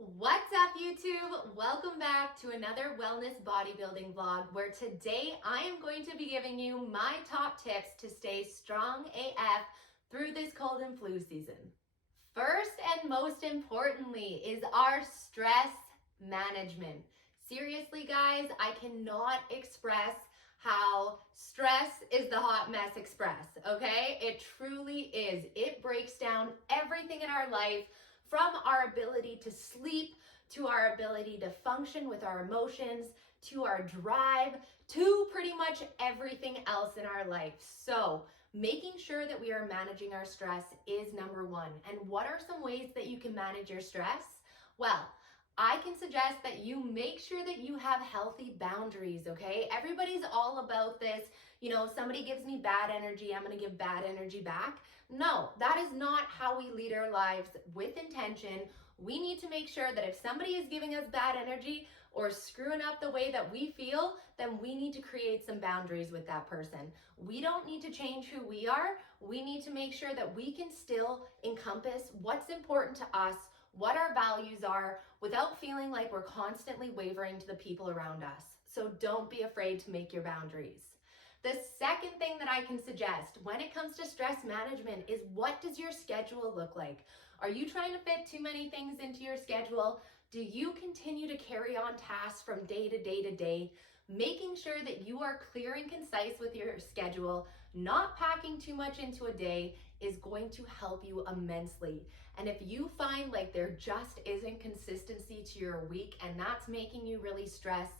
What's up, YouTube? Welcome back to another wellness bodybuilding vlog where today I am going to be giving you my top tips to stay strong AF through this cold and flu season. First and most importantly is our stress management. Seriously, guys, I cannot express how stress is the hot mess express, okay? It truly is. It breaks down everything in our life, from our ability to sleep, to our ability to function with our emotions, to our drive, to pretty much everything else in our life. So making sure that we are managing our stress is number one. And what are some ways that you can manage your stress? Well, I can suggest that you make sure that you have healthy boundaries, okay? Everybody's all about this, somebody gives me bad energy, I'm gonna give bad energy back. No, that is not how we lead our lives with intention. We need to make sure that if somebody is giving us bad energy or screwing up the way that we feel, then we need to create some boundaries with that person. We don't need to change who we are. We need to make sure that we can still encompass what's important to us, what our values are, without feeling like we're constantly wavering to the people around us. So don't be afraid to make your boundaries. The second thing that I can suggest when it comes to stress management is, what does your schedule look like? Are you trying to fit too many things into your schedule? Do you continue to carry on tasks from day to day to day? Making sure that you are clear and concise with your schedule, not packing too much into a day, is going to help you immensely. And if you find like there just isn't consistency to your week and that's making you really stressed,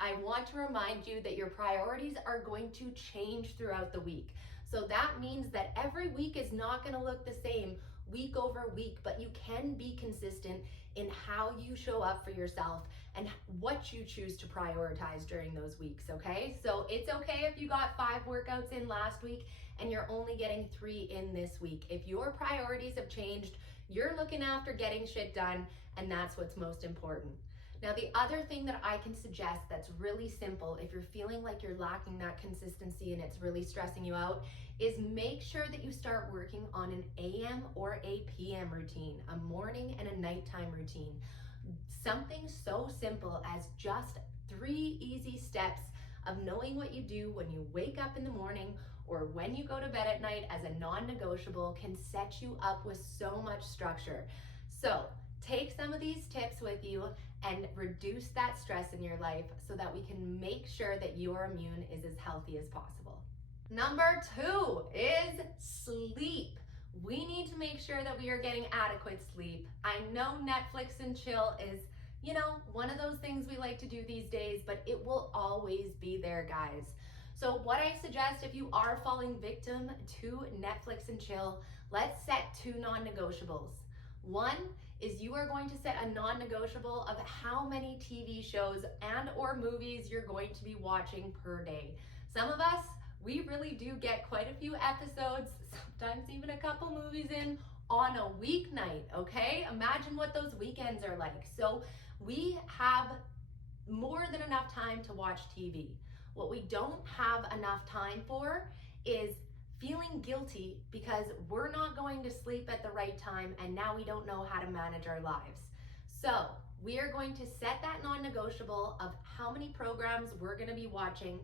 I want to remind you that your priorities are going to change throughout the week. So that means that every week is not going to look the same week over week, but you can be consistent in how you show up for yourself and what you choose to prioritize during those weeks, okay? So it's okay if you got 5 workouts in last week and you're only getting 3 in this week. If your priorities have changed, you're looking after getting shit done, and that's what's most important. Now, the other thing that I can suggest that's really simple if you're feeling like you're lacking that consistency and it's really stressing you out is make sure that you start working on an AM or a PM routine, a morning and a nighttime routine. Something so simple as just 3 easy steps of knowing what you do when you wake up in the morning or when you go to bed at night as a non-negotiable can set you up with so much structure. So take some of these tips with you and reduce that stress in your life so that we can make sure that your immune is as healthy as possible. Number 2 is sleep. We need to make sure that we are getting adequate sleep. I know Netflix and chill is, one of those things we like to do these days, but it will always be there, guys. So what I suggest, if you are falling victim to Netflix and chill, let's set 2 non-negotiables. One is you are going to set a non-negotiable of how many TV shows and or movies you're going to be watching per day. Some of us, we really do get quite a few episodes, sometimes even a couple movies in on a weeknight, okay? Imagine what those weekends are like. So we have more than enough time to watch TV. What we don't have enough time for is feeling guilty because we're not going to sleep at the right time and now we don't know how to manage our lives. So we are going to set that non-negotiable of how many programs we're going to be watching.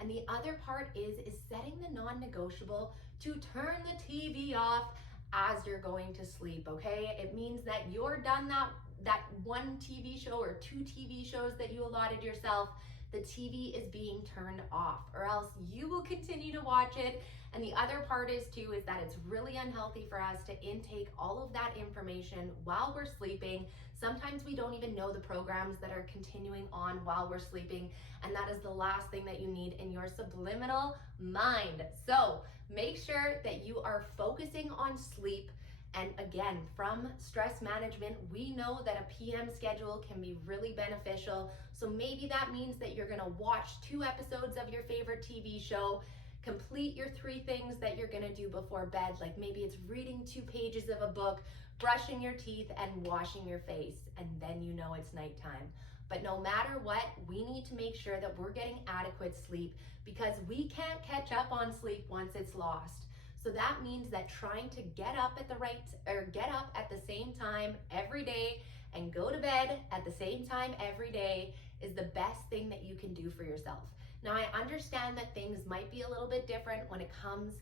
And the other part is setting the non-negotiable to turn the TV off as you're going to sleep, okay? It means that you're done that 1 TV show or 2 TV shows that you allotted yourself. The TV is being turned off, or else you will continue to watch it. And the other part is that it's really unhealthy for us to intake all of that information while we're sleeping. Sometimes we don't even know the programs that are continuing on while we're sleeping, and that is the last thing that you need in your subliminal mind. So make sure that you are focusing on sleep. And again, from stress management, we know that a PM schedule can be really beneficial. So maybe that means that you're gonna watch 2 episodes of your favorite TV show, complete your 3 things that you're gonna do before bed. Like maybe it's reading 2 pages of a book, brushing your teeth, and washing your face. And then you know it's nighttime. But no matter what, we need to make sure that we're getting adequate sleep because we can't catch up on sleep once it's lost. So that means that trying to get up at the same time every day and go to bed at the same time every day is the best thing that you can do for yourself. Now, I understand that things might be a little bit different when it comes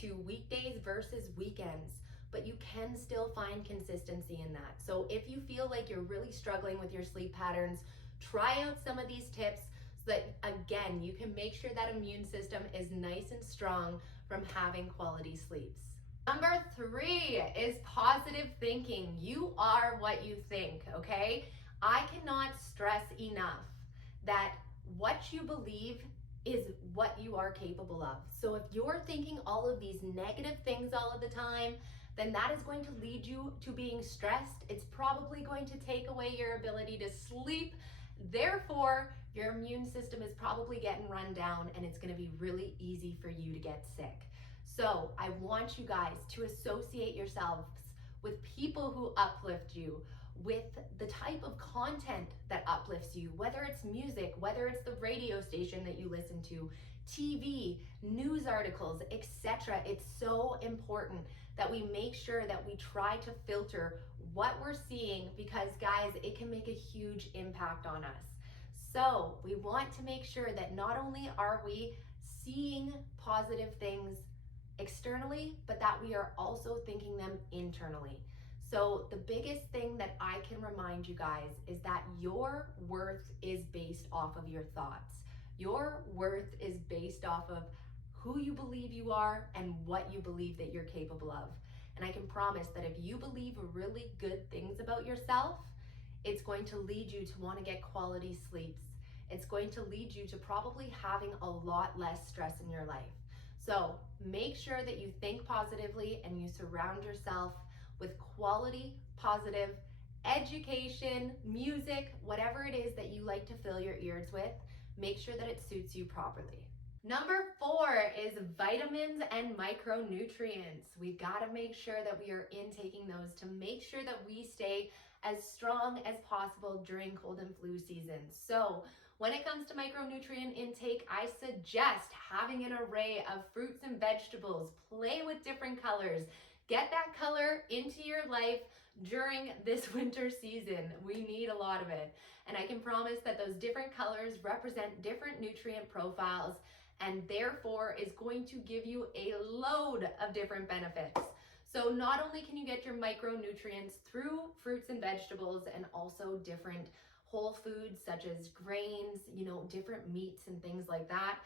to weekdays versus weekends, but you can still find consistency in that. So if you feel like you're really struggling with your sleep patterns, try out some of these tips so that, again, you can make sure that immune system is nice and strong from having quality sleeps. Number 3 is positive thinking. You are what you think, okay? I cannot stress enough that what you believe is what you are capable of. So if you're thinking all of these negative things all of the time, then that is going to lead you to being stressed. It's probably going to take away your ability to sleep. Therefore, your immune system is probably getting run down and it's going to be really easy for you to get sick. So I want you guys to associate yourselves with people who uplift you, with the type of content that uplifts you, whether it's music, whether it's the radio station that you listen to, TV, news articles, etc. It's so important that we make sure that we try to filter what we're seeing, because guys, it can make a huge impact on us. So we want to make sure that not only are we seeing positive things externally, but that we are also thinking them internally. So the biggest thing that I can remind you guys is that your worth is based off of your thoughts. Your worth is based off of who you believe you are and what you believe that you're capable of. And I can promise that if you believe really good things about yourself, it's going to lead you to want to get quality sleeps. It's going to lead you to probably having a lot less stress in your life. So make sure that you think positively and you surround yourself with quality, positive education, music, whatever it is that you like to fill your ears with. Make sure that it suits you properly. Number 4 is vitamins and micronutrients. We gotta make sure that we are intaking those to make sure that we stay as strong as possible during cold and flu season. So when it comes to micronutrient intake, I suggest having an array of fruits and vegetables. Play with different colors. Get that color into your life during this winter season. We need a lot of it. And I can promise that those different colors represent different nutrient profiles, and therefore is going to give you a load of different benefits. So not only can you get your micronutrients through fruits and vegetables and also different whole foods such as grains, different meats and things like that,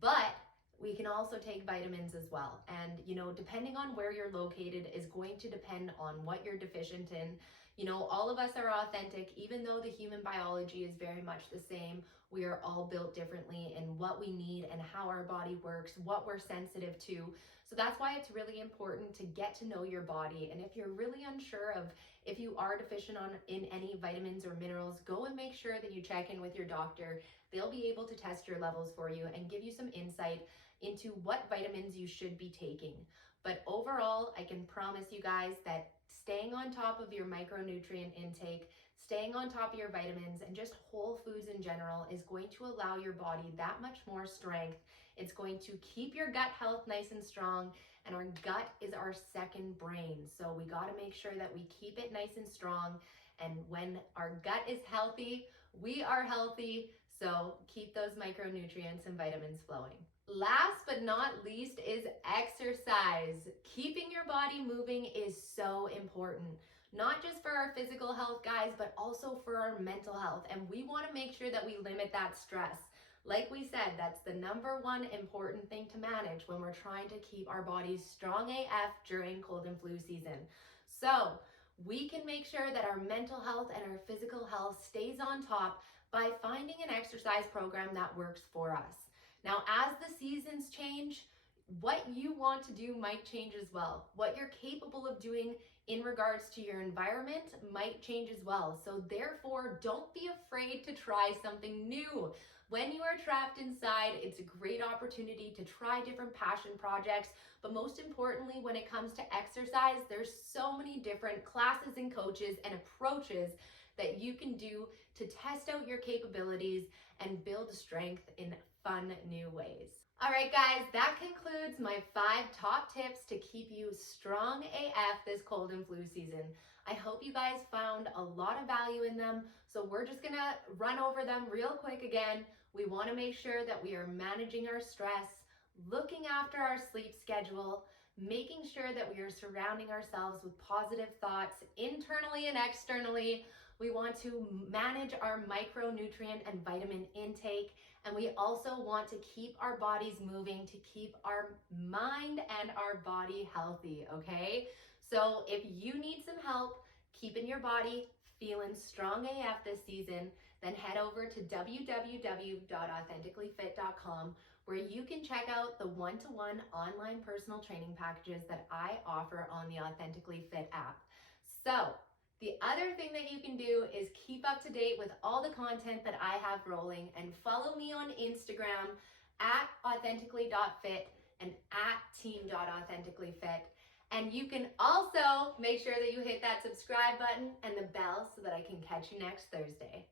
but we can also take vitamins as well. And, depending on where you're located is going to depend on what you're deficient in. All of us are authentic, even though the human biology is very much the same. We are all built differently in what we need and how our body works, what we're sensitive to. So that's why it's really important to get to know your body. And if you're really unsure of if you are deficient in any vitamins or minerals, go and make sure that you check in with your doctor. They'll be able to test your levels for you and give you some insight into what vitamins you should be taking. But overall, I can promise you guys that staying on top of your micronutrient intake, staying on top of your vitamins, and just whole foods in general is going to allow your body that much more strength. It's going to keep your gut health nice and strong, and our gut is our second brain. So we got to make sure that we keep it nice and strong. And when our gut is healthy, we are healthy. So keep those micronutrients and vitamins flowing. Last but not least is exercise. Keeping your body moving is so important, not just for our physical health, guys, but also for our mental health. And we want to make sure that we limit that stress. Like we said, that's the number one important thing to manage when we're trying to keep our bodies strong AF during cold and flu season. So we can make sure that our mental health and our physical health stays on top by finding an exercise program that works for us. Now, as the seasons change, what you want to do might change as well. What you're capable of doing in regards to your environment might change as well. So therefore, don't be afraid to try something new. When you are trapped inside, it's a great opportunity to try different passion projects. But most importantly, when it comes to exercise, there's so many different classes and coaches and approaches that you can do to test out your capabilities and build strength in fun new ways. All right, guys, that concludes my 5 top tips to keep you strong AF this cold and flu season. I hope you guys found a lot of value in them. So we're just gonna run over them real quick again. We wanna make sure that we are managing our stress, looking after our sleep schedule, making sure that we are surrounding ourselves with positive thoughts internally and externally. We want to manage our micronutrient and vitamin intake, and we also want to keep our bodies moving to keep our mind and our body healthy, okay? So if you need some help keeping your body feeling strong AF this season, then head over to www.AuthenticallyFit.com, where you can check out the one-to-one online personal training packages that I offer on the Authentically Fit app. So the other thing that you can do is keep up to date with all the content that I have rolling and follow me on Instagram at authentically.fit and at team.authenticallyfit. And you can also make sure that you hit that subscribe button and the bell so that I can catch you next Thursday.